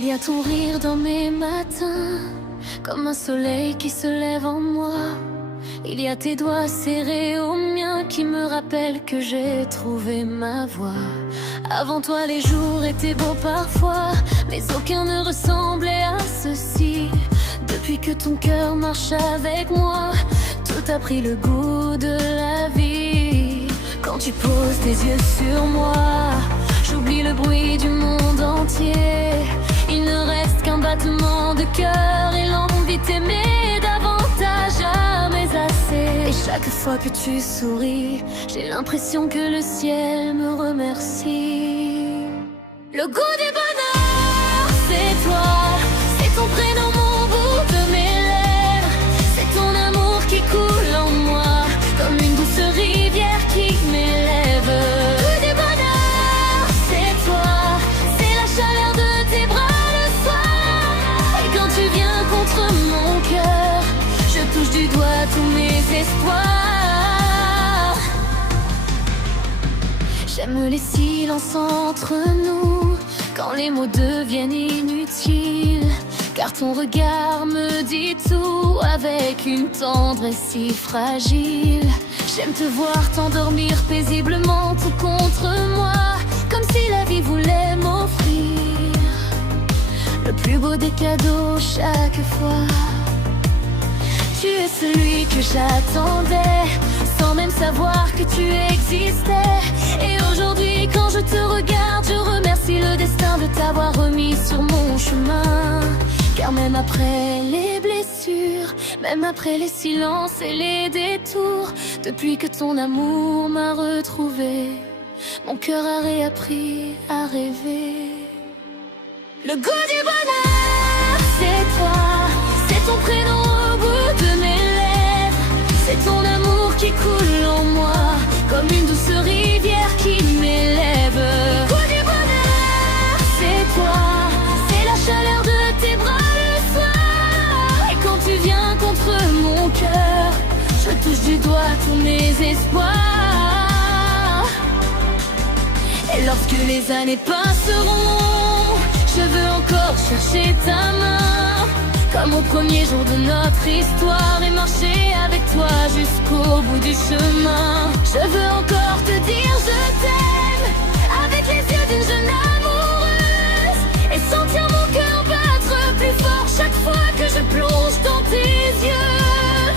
Il y a ton rire dans mes matins, comme un soleil qui se lève en moi. Il y a tes doigts serrés aux miens qui me rappellent que j'ai trouvé ma voie. Avant toi les jours étaient beaux parfois, mais aucun ne ressemblait à ceci. Depuis que ton cœur marche avec moi, tout a pris le goût de la vie. Quand tu poses tes yeux sur moi, j'oublie le bruit du monde entier. Il ne reste qu'un battement de cœur et l'envie de t'aimer davantage, jamais assez. Et chaque fois que tu souris, j'ai l'impression que le ciel me remercie. Le goût du bonheur, c'est toi, c'est ton prénom, mon bout de mes lèvres. C'est ton amour qui coule en moi, comme une douce rivière qui m'élève. Le goût du bonheur, c'est toi, c'est la chaleur de tes bras le soir. Et quand tu viens contre mon cœur, je touche du doigt tous mes espoirs. J'aime les silences entre nous, quand les mots deviennent inutiles, car ton regard me dit tout avec une tendresse si fragile. J'aime te voir t'endormir paisiblement tout contre moi, comme si la vie voulait m'offrir le plus beau des cadeaux chaque fois. Tu es celui que j'attendais, sans même savoir que tu existais. Et aujourd'hui quand je te regarde, je remercie le destin de t'avoir remis sur mon chemin. Car même après les blessures, même après les silences et les détours, depuis que ton amour m'a retrouvé, mon cœur a réappris à rêver. Le goût du bonheur, c'est toi, c'est ton prénom au bout de mes lèvres. C'est ton amour qui coule en moi, comme une douce rivière qui m'élève. Le goût du bonheur, c'est toi, c'est la chaleur de tes bras le soir. Et quand tu viens contre mon cœur, je touche du doigt tous mes espoirs. Et lorsque les années passeront, je veux encore chercher ta main, comme au premier jour de notre histoire, et marcher avec toi jusqu'au bout du chemin. Je veux encore te dire je t'aime, avec les yeux d'une jeune amoureuse, et sentir mon cœur battre plus fort chaque fois que je plonge dans tes yeux.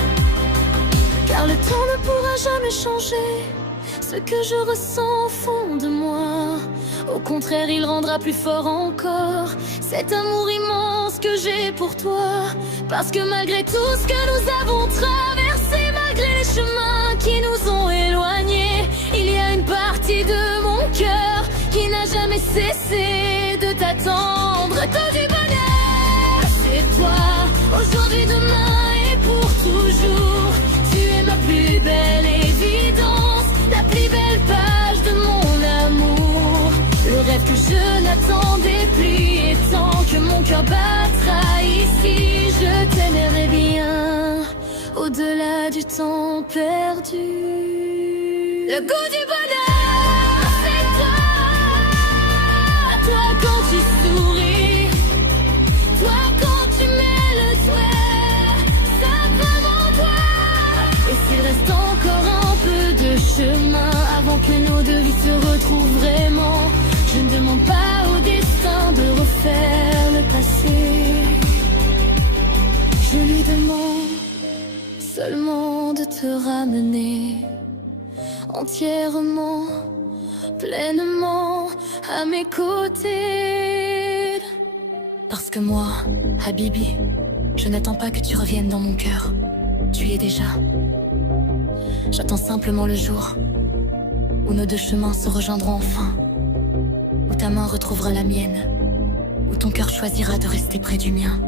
Car le temps ne pourra jamais changer ce que je ressens au fond de moi. Au contraire, il rendra plus fort encore cet amour immense que j'ai pour toi. Parce que malgré tout ce que nous avons traversé, malgré les chemins qui nous ont éloignés, il y a une partie de mon cœur qui n'a jamais cessé de t'attendre. Tout du bonheur, c'est toi, aujourd'hui, demain et pour toujours. Tu es ma plus belle évidence, la plus belle page de mon amour. Le rêve que je n'attendais plus, et tant que mon cœur battra ici, je t'aimerai bien, au-delà du temps perdu. Le goût du bonheur, c'est toi, toi quand tu souris, toi quand tu mets le souhait, ça va devant toi. Et s'il reste encore un peu de chemin avant que nos deux vies se retrouvent vraiment, je ne demande pas au destin de refaire le passé. Je lui demande seulement de te ramener entièrement, pleinement à mes côtés. Parce que moi, Habibi, je n'attends pas que tu reviennes dans mon cœur. Tu y es déjà. J'attends simplement le jour où nos deux chemins se rejoindront enfin, où ta main retrouvera la mienne, où ton cœur choisira de rester près du mien.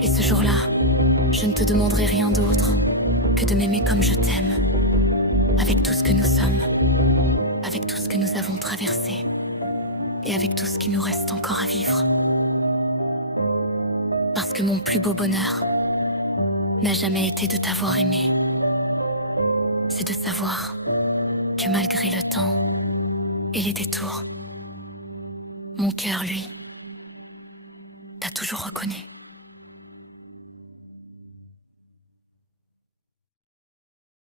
Et ce jour-là, je ne te demanderai rien d'autre que de m'aimer comme je t'aime, avec tout ce que nous sommes, avec tout ce que nous avons traversé, et avec tout ce qui nous reste encore à vivre. Parce que mon plus beau bonheur n'a jamais été de t'avoir aimé. C'est de savoir que malgré le temps et les détours, mon cœur, lui, toujours reconnu.